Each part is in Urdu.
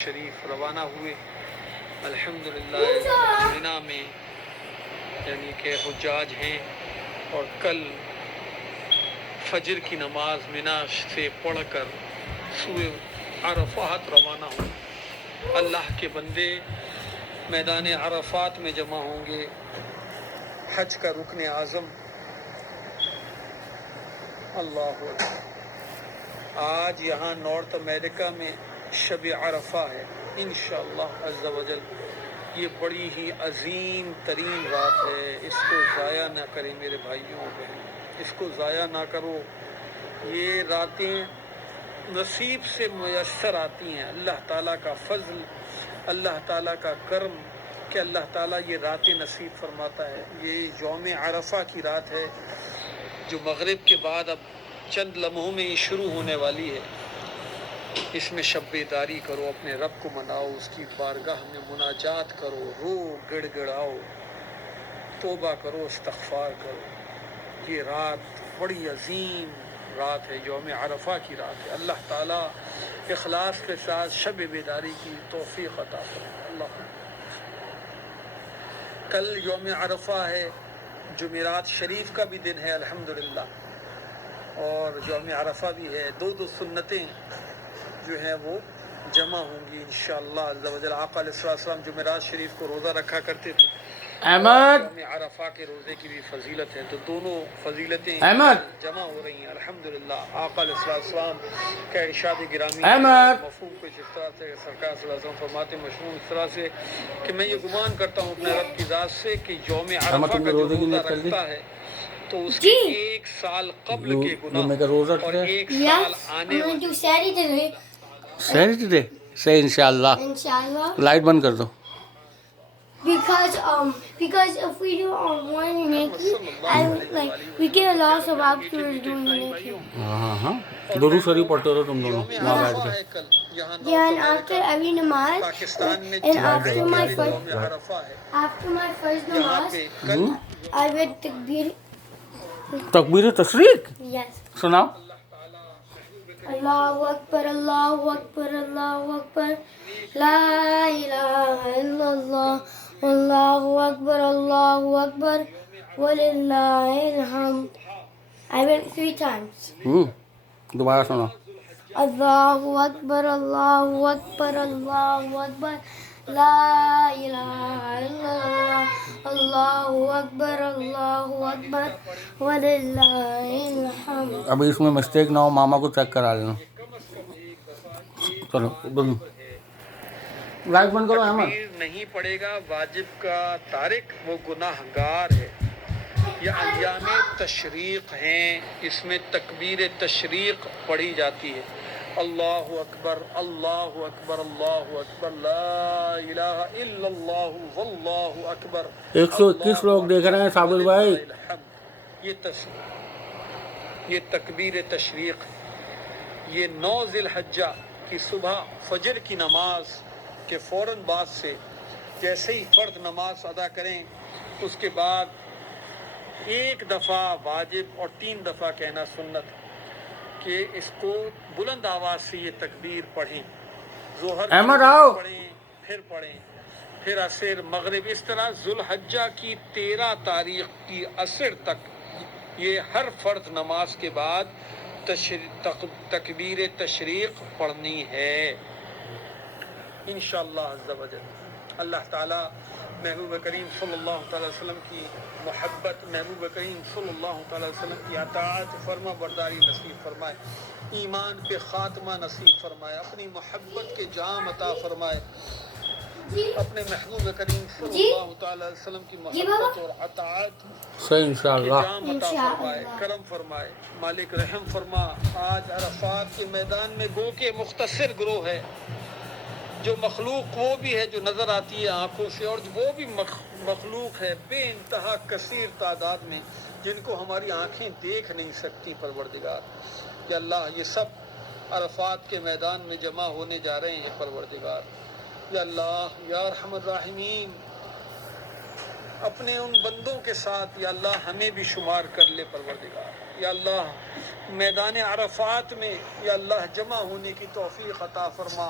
شریف روانہ ہوئے الحمدللہ مینا میں، یعنی کہ حجاج ہیں، اور کل فجر کی نماز مینا سے پڑھ کر سوئے عرفات روانہ ہوں۔ اللہ کے بندے میدان عرفات میں جمع ہوں گے۔ حج کا رکن اعظم، اللہ اکبر۔ آج یہاں نارتھ امریکہ میں شب عرفہ ہے انشاءاللہ عز و جل۔ یہ بڑی ہی عظیم ترین رات ہے، اس کو ضائع نہ کریں میرے بھائیوں اور بہنوں، اس کو ضائع نہ کرو۔ یہ راتیں نصیب سے میسر آتی ہیں، اللہ تعالیٰ کا فضل، اللہ تعالیٰ کا کرم کہ اللہ تعالیٰ یہ راتیں نصیب فرماتا ہے۔ یہ یوم عرفہ کی رات ہے جو مغرب کے بعد اب چند لمحوں میں ہی شروع ہونے والی ہے۔ اس میں شب بیداری کرو، اپنے رب کو مناؤ، اس کی بارگاہ میں مناجات کرو، رو گڑ گڑاؤ، توبہ کرو، استغفار کرو۔ یہ رات بڑی عظیم رات ہے، یوم عرفہ کی رات ہے۔ اللہ تعالیٰ اخلاص کے ساتھ شب بیداری کی توفیق عطا فرمائے۔ اللہ کل یوم عرفہ ہے، جمعرات شریف کا بھی دن ہے الحمدللہ، اور یوم عرفہ بھی ہے۔ دو سنتیں جو ہیں وہ جمع ہوں گی انشاءاللہ عز و جل۔ آقا علیہ السلام جمعرات شریف کو روزہ رکھا کرتے تھے، احمد یوم عرفہ کے روزے کی بھی فضیلت ہے، تو دونوں فضیلتیں جمع ہو رہی ہیں الحمدللہ۔ آقا علیہ السلام کا ارشاد گرامی مفہوم کچھ اس طرح سے، سرکار صلی اللہ علیہ وسلم فرماتے مشہور اس طرح سے کہ میں یہ گمان کرتا ہوں اپنے رب کی ذات سے کہ یوم عرفہ کا جو روزہ رکھتا ہے تو اس کے ایک سال قبل کے گناہ اور ایک سال آنے والے سیٹرڈے سے انشاءاللہ لائٹ بند کر دو۔ Because if we do one neki, we get a lot of opportunities doing neki. ہاں درود شریف پڑھتے رہو تم دونوں وہاں بیٹھ کے۔ Then after every namaz, and after my first namaz, I read takbir. تکبیر تشریق Yes. سناؤ۔ Allahu Akbar, Allahu Akbar, Allahu Akbar, La ilaha illallah, Allahu Akbar, Allahu Akbar, Walillahil hamd. I went 3 times. دوبارہ سناؤ۔ Allahu Akbar, Allahu Akbar, Allahu Akbar, La ilaha illallah, Allahu Akbar, Allahu Akbar, Walillahil hamd. ابھی اس میں مسٹیک نہ ہو، ماما کو چیک کرا لینا۔ چلو لائٹ بند کرو احمد۔ تکبیر نہیں پڑے گا واجب کا تارک، وہ گناہ گار ہے۔ یہ ایام تشریق ہیں، اس میں تکبیر تشریق پڑھی جاتی ہے۔ اللہ اکبر، اللہ اکبر، اللہ اکبر، لا الہ الا اللہ واللہ اکبر۔ 121 لوگ دیکھ رہے ہیں صابر بھائی۔ یہ تکبیر تشریق، یہ 9 ذی الحجہ کی صبح فجر کی نماز کے فوراً بعد سے جیسے ہی فرض نماز ادا کریں، اس کے بعد 1 دفعہ واجب اور 3 دفعہ کہنا سنت، کہ اس کو بلند آواز سے یہ تکبیر پڑھیں۔ ظہر احمد آؤ، پڑھیں، پھر عصر، مغرب، اس طرح ذو الحجہ کی 13 تاریخ کی عصر تک یہ ہر فرض نماز کے بعد تکبیر تشریق پڑھنی ہے انشاءاللہ عز و جل۔ اللہ تعالیٰ محبوب کریم صلی اللہ تعالی وسلم کی محبت، محبوب کریم صلی اللہ تعالی وسلم کی اطاعت، فرما برداری نصیب فرمائے، ایمان پہ خاتمہ نصیب فرمائے، اپنی محبت کے جام عطا فرمائے، اپنے محبوب کریم صلی اللہ تعالی وسلم کی محبت اور اطاعت صحیح انشاءاللہ جام عطا فرمائے، کرم فرمائے۔ مالک رحم فرما۔ آج عرفات کے میدان میں گو کے مختصر گروہ ہے، جو مخلوق وہ بھی ہے جو نظر آتی ہے آنکھوں سے، اور وہ بھی مخلوق ہے بے انتہا کثیر تعداد میں جن کو ہماری آنکھیں دیکھ نہیں سکتی۔ پروردگار یا اللہ، یہ سب عرفات کے میدان میں جمع ہونے جا رہے ہیں پروردگار یا اللہ، یا ارحم الراحمین، اپنے ان بندوں کے ساتھ یا اللہ ہمیں بھی شمار کر لے پروردگار یا اللہ۔ میدان عرفات میں یا اللہ جمع ہونے کی توفیق عطا فرما،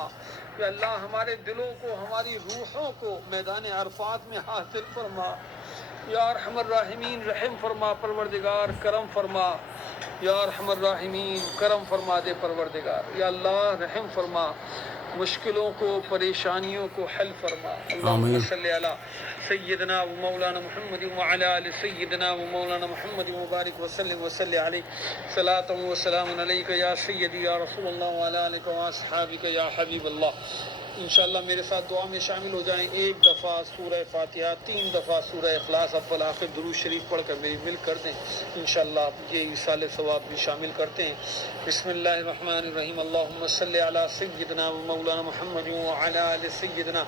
یا اللہ ہمارے دلوں کو، ہماری روحوں کو میدان عرفات میں حاصل فرما، یا ارحم الراحمین رحم فرما پروردگار، کرم فرما، یا ارحم الراحمین کرم فرما دے پروردگار، یا اللہ رحم فرما، مشکلوں کو، پریشانیوں کو حل فرما۔ اللہم صلی علی سیدنا و مولانا محمد وعلی آل سیدنا و مولانا محمد مبارک وسلم وصلی علیہ صلاۃ و سلام علیک یا سیدی یا رسول اللہ وعلی آلک و اصحابک یا حبیب اللہ۔ انشاءاللہ میرے ساتھ دعا میں شامل ہو جائیں، ایک دفعہ سورہ فاتحہ، 3 دفعہ سورہ اخلاص اول آخر درود شریف پڑھ کر میری مل کر دیں، انشاءاللہ یہ ایصال ثواب بھی شامل کرتے ہیں۔ بسم اللہ الرحمن الرحیم، اللہم صلی علی سیدنا و مولانا محمد وعلی آل سیدنا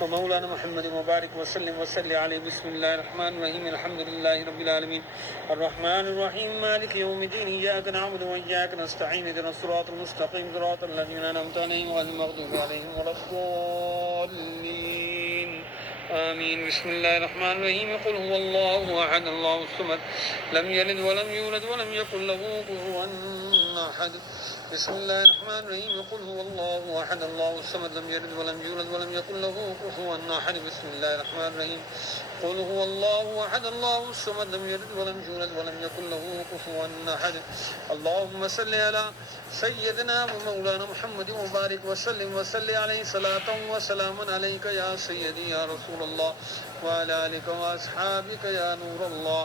و مولانا محمد مبارک وسلم وصلی علیہ۔ بسم اللہ الرحمن الرحیم، الحمدللہ رب العالمین الرحمن الرحیم مالک یوم الدین، ایاک نعبد و ایاک نستعین، اهدنا الصراط المستقیم صراط الذین انعمت علیہم غیر المغضوب علیہم ولا الضالین آمین۔ بسم اللہ الرحمن الرحیم، قل هو اللہ احد اللہ الصمد لم یلد ولم یولد ولم یکن له کفوا احد۔ بسم اللہ الرحمن الرحیم، قل هو اللہ احد اللہ الصمد لم یلد ولم یولد ولم یکن له کفوا احد۔ بسم اللہ الرحمن الرحیم، قل هو اللہ احد اللہ الصمد لم یلد ولم یولد ولم یکن له کفوا احد۔ اللہم صلی علی سیدنا و مولانا محمد مبارک وسلم وصلی علیہ صلاۃ و سلام علیک یا سیدی یا رسول اللہ وعلی آلک و اصحابک یا نور اللہ۔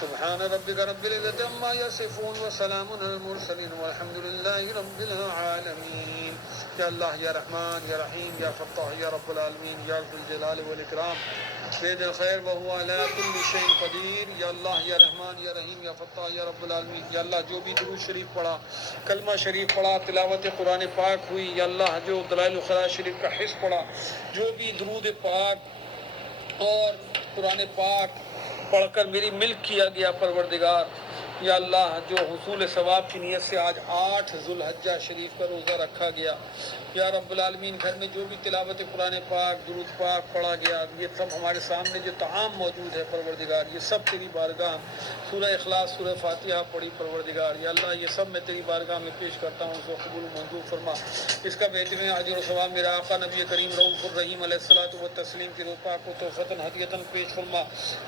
سبحان ربک رب العزت عما یصفون وسلام علی المرسلین والحمد للہ رب العالمین۔ یا اللہ یا رحمان یا رحیم یا فتاح یا رب العالمین یا ذو الجلال والاکرام بید الخیر وهو علی کل شیء قدیر۔ یا اللہ یا رحمان یا رحیم یا فتاح یا رب العالمین، یا اللہ جو بھی درود شریف پڑھا، کلمہ شریف پڑھا، تلاوت قرآن پاک ہوئی، یا اللہ جو دلائل الخیرات شریف کا حصہ پڑھا، جو بھی درود پاک اور قرآن پاک پڑھ کر میری ملک کیا گیا پروردگار، یا اللہ جو حصول ثواب کی نیت سے آج 8 ذوالحجہ شریف کا روزہ رکھا گیا، یا رب العالمین گھر میں جو بھی تلاوت قرآن پاک درود پاک پڑھا گیا، یہ سب ہمارے سامنے جو طعام موجود ہے پروردگار، یہ سب تیری بارگاہ، سورہ اخلاص سورہ فاتحہ پڑھی پروردگار، یا اللہ یہ سب میں تیری بارگاہ میں پیش کرتا ہوں، سو قبول منظور فرما۔ اس کا بہترین اجر و ثواب میرا آقا نبی کریم رؤوف الرحیم علیہ الصلوۃ والتسلیم کی روح پاک کو تحفۃ ہدیۃ پیش فرما۔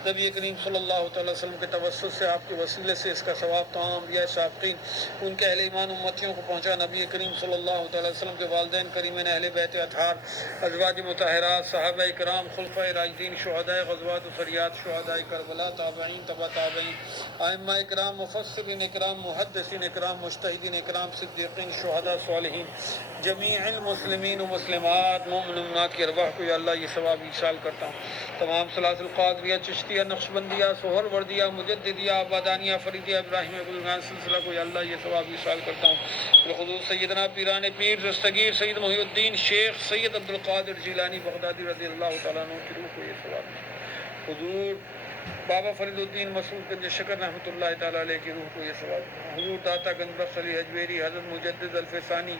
نبی کریم صلی اللہ تعالی وسلم کے توسط سے، آپ کے وسیلے سے اس کا ثواب تمام انبیاء سابقین، ان کے اہل ایمان امتیوں کو پہنچا۔ نبی کریم صلی اللہ تعالی وسلم کے والدین کریمین، اہل بیت اطہار، ازواج مطہرات، صحابہ کرام، خلفائے راشدین، شہداء غزوات و فریات، شہداء کربلا، تابعین، تبع تابعین، ائمہ کرام، مفسرین کرام، محدثین کرام، مجتہدین کرام، صدیقین، شہداء، صالحین، جمیع المسلمین و مسلمات، مومن مومنات کی ارواح کو یا اللہ یہ ثواب ایصال کرتا ہوں۔ تمام سلاسل قادریہ، چشتیہ، نقشبندیہ، سہر وردیہ، مجددیہ، آبادانیہ، فریدیہ، ابراہیمیہ، گلگان سلسلہ کو یا اللہ یہ ثواب ایصال کرتا ہوں۔ بالخصوص سیدنا پیران پیر دستگیر سید محی الدین شیخ سید عبدالقادر جیلانی بغدادی رضی اللہ تعالیٰ عنہ کی روح کو یہ ثواب۔ حضور بابا فرید الدین مسعود گنج شکر رحمۃ اللہ تعالیٰ علیہ کی روح کو یہ ثواب۔ حضور داتا گنج بخش علی حجویری، حضرت مجدد الفسانی،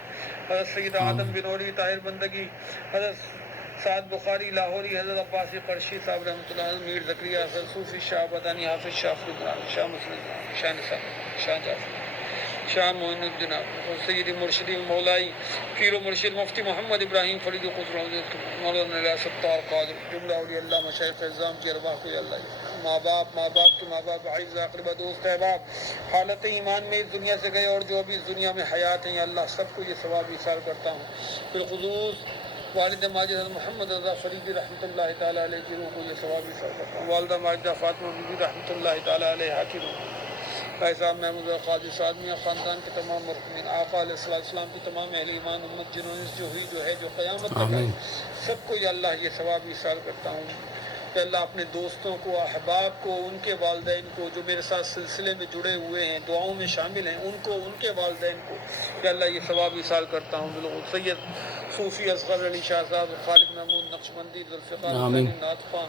حضرت سید آدم بنوری طاہر بندگی، حضرت سعد بخاری لاہوری، حضرت عباسی قرشی صاحب رحمۃ اللہ علیہ، میر زکریہ، حضرت صوفی شاہ بدانی، حافظ شاہ فرید، شاہ مسلم، شاہ نصار، شاہ جعفر، شاہ معین الدین، سیدی مرشدی مولائی پیر و مرشد مفتی محمد ابراہیم فرید قطر، مولانا علیہ ستار قادر، جملہ اولیاء اللہ مشائخ اعظام کی ارواح کو یا اللہ، ماں باپ کے ماں باپ، عزیز اقربا، دوست احباب، حالت ایمان میں اس دنیا سے گئے اور جو ابھی اس دنیا میں حیات ہیں، یا اللہ سب کو یہ ثواب ایصال کرتا ہوں۔ بالخصوص والد ماجد حضرت محمد رضا فریدی رحمۃ اللہ تعالیٰ علیہ کی روح کو یہ ثواب ایصال کرتا ہوں۔ والدہ ماجدہ فاطمہ بی بی رحمۃ اللہ تعالیٰ علیہ کی روح، بھائی صاحب محمود القاضی سعدمیہ خاندان کے تمام مرحومین، آقا علیہ السلام کی تمام اہل ایمان امت جنہوں نے جو ہوئی جو ہے جو قیامت تک ہے، سب کو یا اللہ یہ ثواب ایصال کرتا ہوں۔ یا اللہ اپنے دوستوں کو، احباب کو، ان کے والدین کو جو میرے ساتھ سلسلے میں جڑے ہوئے ہیں، دعاؤں میں شامل ہیں، ان کو، ان کے والدین کو یا اللہ یہ ثواب ایصال کرتا ہوں۔ بالخصوص سید صوفی اصغر علی شاہ صاحب، خالد محمود نقشبندی، ذوالفقار حسین نعت خواں،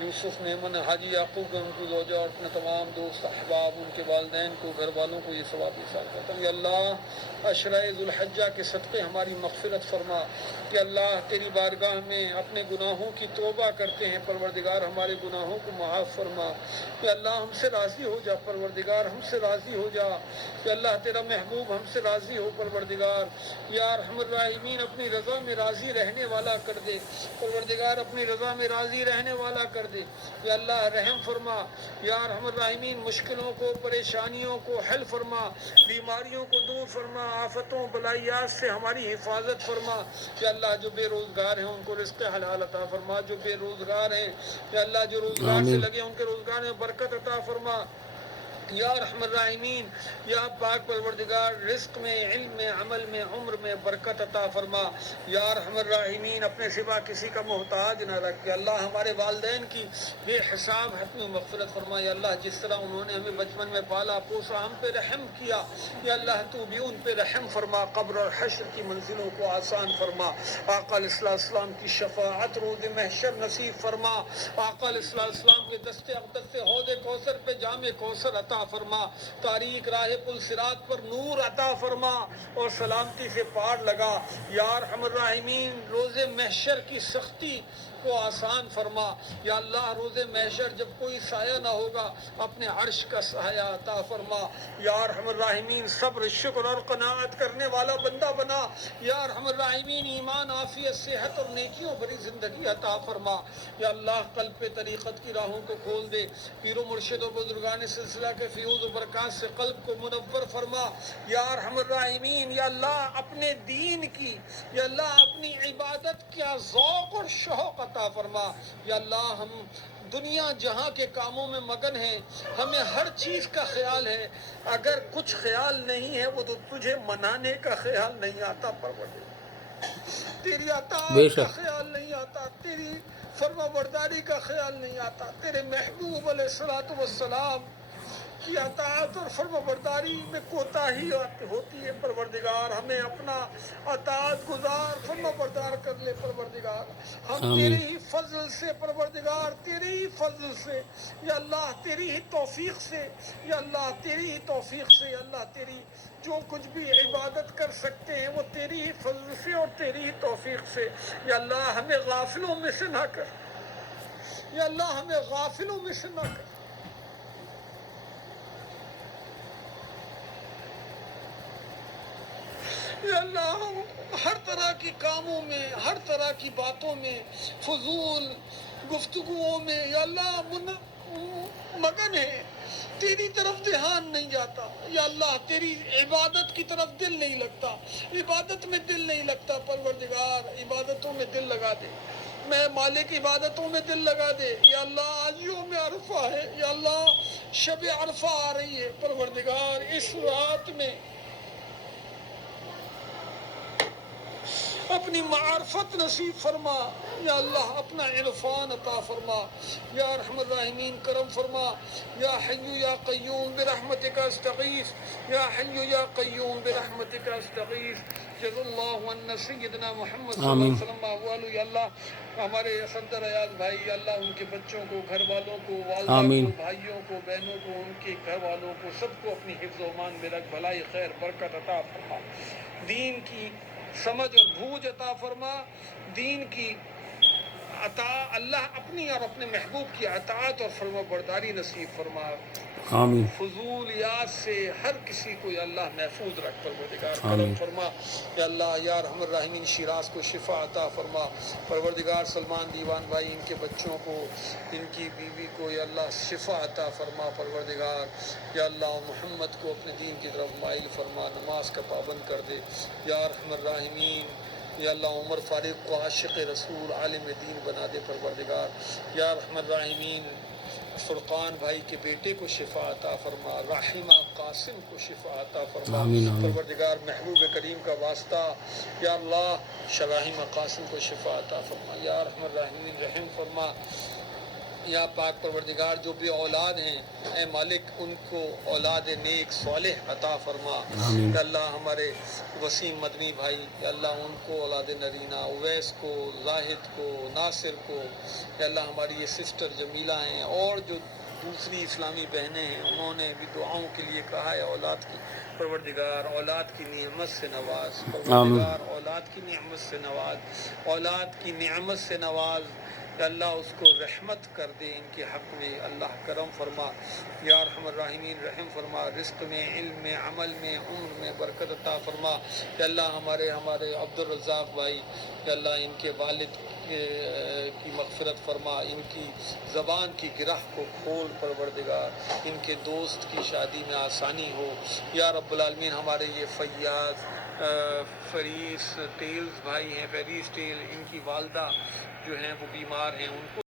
یوسف میمن حاجی یعقوب ان کو زوجہ اور اپنے تمام دوست احباب ان کے والدین کو گھر والوں کو یہ ثواب ایصال کرتا ہوں. یا اللہ عشرۂ ذوالحجہ کے صدقے ہماری مغفرت فرما. یا اللہ تیری بارگاہ میں اپنے گناہوں کی توبہ کرتے ہیں پروردگار ہمارے گناہوں کو معاف فرما. یا اللہ ہم سے راضی ہو جا پروردگار ہم سے راضی ہو جا. یا اللہ تیرا محبوب ہم سے راضی ہو پروردگار. یا ارحم الراحمین اپنی رضا میں راضی رہنے والا کر دے پروردگار اپنی رضا میں راضی رہنے والا کر دے. یا اللہ رحم فرما. یا ارحم الراحمین مشکلوں کو پریشانیوں کو حل فرما. بیماریوں کو دور فرما. آفتوں بلائیات سے ہماری حفاظت فرما. یا اللہ جو بے روزگار ہیں ان کو رزق حلال عطا فرما. جو بے روزگار ہیں یا اللہ جو روزگار سے لگے ان کے روزگار میں برکت عطا فرما. یا ارحم الراحمین یا پاک پروردگار رزق میں علم میں عمل میں عمر میں برکت عطا فرما. یا ارحم الراحمین اپنے سوا کسی کا محتاج نہ رکھ. یا اللہ ہمارے والدین کی بے حساب حتمی مغفرت فرما. یا اللہ جس طرح انہوں نے ہمیں بچپن میں پالا پوسا ہم پہ رحم کیا یا اللہ تو بھی ان پہ رحم فرما. قبر اور حشر کی منزلوں کو آسان فرما. آقا علیہ السلام کی شفاعت روز محشر نصیب فرما. آقا علیہ السلام کے دستے اقدس سے حوض کوثر پہ جام کوثر عطا فرما. تاریک راہ پل صراط پر نور عطا فرما اور سلامتی سے پار لگا. یا ارحم الراحمین روز محشر کی سختی کو آسان فرما. یا اللہ روز محشر جب کوئی سایہ نہ ہوگا اپنے عرش کا سایہ عطا فرما. یا ارحم الراحمین صبر شکر اور قناعت کرنے والا بندہ بنا. یا ارحم الراحمین ایمان عافیت صحت اور نیکیوں بھری زندگی عطا فرما. یا اللہ قلب پہ طریقت کی راہوں کو کھول دے. پیر و مرشد و بزرگان سلسلہ کے فیوز و برکات سے قلب کو منور فرما. یا ارحم الراحمین یا اللہ اپنے دین کی یا اللہ اپنی عبادت کا ذوق اور شوق عطا فرما. یا اللہ ہم دنیا جہاں کے کاموں میں مگن ہیں ہمیں ہر چیز کا خیال ہے. اگر کچھ خیال نہیں ہے وہ تو تجھے منانے کا خیال نہیں آتا پروردگار. تیری اطاعت کا خیال نہیں آتا. تیری فرما برداری کا خیال نہیں آتا. تیرے محبوب علیہ الصلوۃ والسلام کی اطاعت اور فرما برداری میں کوتاہی ہوتی ہے پروردگار. ہمیں اپنا اطاعت گزار فرما بردار کر لے پروردگار. ہم تیرے ہی فضل سے پروردگار تیرے ہی فضل سے یا اللہ تیری ہی توفیق سے یا اللہ تیری ہی توفیق سے یا اللہ تیری جو کچھ بھی عبادت کر سکتے ہیں وہ تیری ہی فضل سے اور تیری ہی توفیق سے. یا اللہ ہمیں غافلوں میں سے نہ کر. یا اللہ ہمیں غافلوں میں سے نہ کر. یا اللہ ہر طرح کی کاموں میں ہر طرح کی باتوں میں فضول گفتگوؤں میں یا اللہ مگن ہے. تیری طرف دھیان نہیں جاتا. یا اللہ تیری عبادت کی طرف دل نہیں لگتا. عبادت میں دل نہیں لگتا پروردگار. عبادتوں میں دل لگا دے. میں مالک عبادتوں میں دل لگا دے. یا اللہ آج یوم عرفہ ہے. یا اللہ شب عرفہ آ رہی ہے پروردگار. اس رات میں اپنی معرفت نصیب فرما. یا اللہ اپنا عرفان عطا فرما. یا ارحم الراحمین کرم فرما. یا حی یا قیوم برحمتک استغیث. یا حی یا قیوم برحمتک استغیث. جزا اللہ عنا سیدنا محمد صلی اللہ علیہ وسلم احوالو. یا اللہ ہمارے صدر ایاز بھائی یا اللہ ان کے بچوں کو گھر والوں کو والدہ کو بھائیوں کو بہنوں کو ان کے گھر والوں کو سب کو اپنی حفظ و امان میں رکھ. بھلائی خیر برکت عطا فرما. دین کی سمجھ اور بوجھ عطا فرما. دین کی اللہ اپنی اور اپنے محبوب کی اطاعت اور فرما برداری نصیب فرما. آمین. فضولیات سے ہر کسی کو یا اللہ محفوظ رکھ پروردگار کرم فرما. یا اللہ یا ارحم الراحمین شیراز کو شفا عطا فرما. پروردگار سلمان دیوان بھائی ان کے بچوں کو ان کی بیوی کو یا اللہ شفا عطا فرما. پروردگار یا اللہ محمد کو اپنے دین کی طرف مائل فرما. نماز کا پابند کر دے. یا ارحم الراحمین یا اللہ عمر فاروق کو عاشق رسول عالم دین بنا دے پروردگار. یا ارحم الراحمین فرقان بھائی کے بیٹے کو شفا عطا فرما. رحمہ قاسم کو شفا عطا فرما. پروردگار محبوب کریم کا واسطہ یا اللہ شراحمہ قاسم کو شفا عطا فرما. یا ارحم الراحمین رحم فرما. یا پاک پروردگار جو بے اولاد ہیں اے مالک ان کو اولاد نیک صالح عطا فرما یا اللہ ہمارے وسیم مدنی بھائی یا اللہ ان کو اولاد نرینہ اویس کو زاہد کو ناصر کو یا اللہ ہماری یہ سسٹر جمیلہ ہیں اور جو دوسری اسلامی بہنیں ہیں انہوں نے بھی دعاؤں کے لیے کہا ہے اولاد کی پروردگار اولاد کی نعمت سے نواز پروردگار اولاد کی نعمت سے نواز اولاد کی نعمت سے نواز کہ اللہ اس کو رحمت کر دے ان کے حق میں اللہ کرم فرما یا ارحم الراحمین رحم فرما رزق میں علم میں عمل میں عمر میں برکت عطا فرما کہ اللہ ہمارے عبد الرزاق بھائی کہ اللہ ان کے والد کی مغفرت فرما ان کی زبان کی گرہ کو کھول پروردگار ان کے دوست کی شادی میں آسانی ہو یا رب العالمین ہمارے یہ فیاض فریس ٹیلز بھائی ہیں فیریس ٹیل ان کی والدہ جو ہیں وہ بیمار ہیں ان کو